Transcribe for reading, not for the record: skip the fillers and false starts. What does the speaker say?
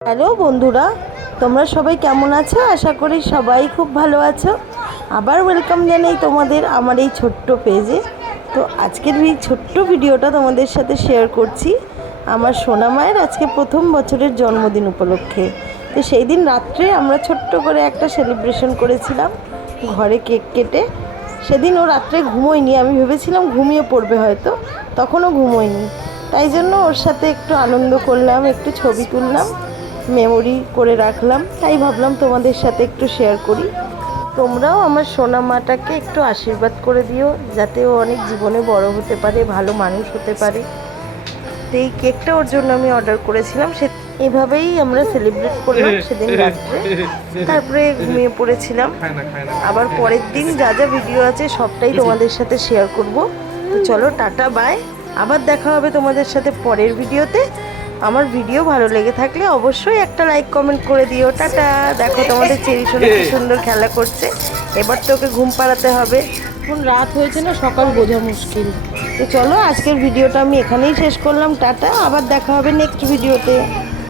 Hello বন্ধুরা, তোমরা সবাই কেমন আছো? আশা করি সবাই খুব ভালো আছো। আবার ওয়েলকাম জানাই তোমাদের আমার এই ছোট্ট পেজে। তো আজকের এই ছোট্ট ভিডিওটা তোমাদের সাথে শেয়ার করছি আমার সোনা মায়ের আজকে প্রথম বছরের জন্মদিন উপলক্ষে। তো সেই দিন রাত্রে আমরা ছোট্ট করে একটা সেলিব্রেশন করেছিলাম ঘরে কেক কেটে। সেদিন ও রাত্রে ঘুমোয়নি, আমি ভেবেছিলাম ঘুমিয়ে পড়বে হয়তো, তখনও ঘুমোয়নি। তাই জন্য ওর সাথে একটু আনন্দ করলাম, একটু ছবি তুললাম, মেমোরি করে রাখলাম। তাই ভাবলাম তোমাদের সাথে একটু শেয়ার করি। তোমরাও আমার সোনা মাটাকে একটু আশীর্বাদ করে দিও, যাতে ও অনেক জীবনে বড় হতে পারে, ভালো মানুষ হতে পারে। তো এই কেকটা ওর জন্য আমি অর্ডার করেছিলাম। এভাবেই আমরা সেলিব্রেট করলাম সেদিন রাত্রে, তারপরে ঘুমিয়ে পড়েছিলাম। আবার পরের দিন যা যা ভিডিও আছে সবটাই তোমাদের সাথে শেয়ার করব। তো চলো, টাটা বাই, আবার দেখা হবে তোমাদের সাথে পরের ভিডিওতে। আমার ভিডিও ভালো লেগে থাকলে অবশ্যই একটা লাইক কমেন্ট করে দিও। টাটা। দেখো তোমাদের চেরি সোনা কি সুন্দর খেলা করছে। এবার তো ওকে ঘুম পাড়াতে হবে, এখন রাত হয়েছে না, সকাল বোঝা মুশকিল। তো চলো, আজকের ভিডিওটা আমি এখানেই শেষ করলাম। টাটা, আবার দেখা হবে নেক্সট ভিডিওতে।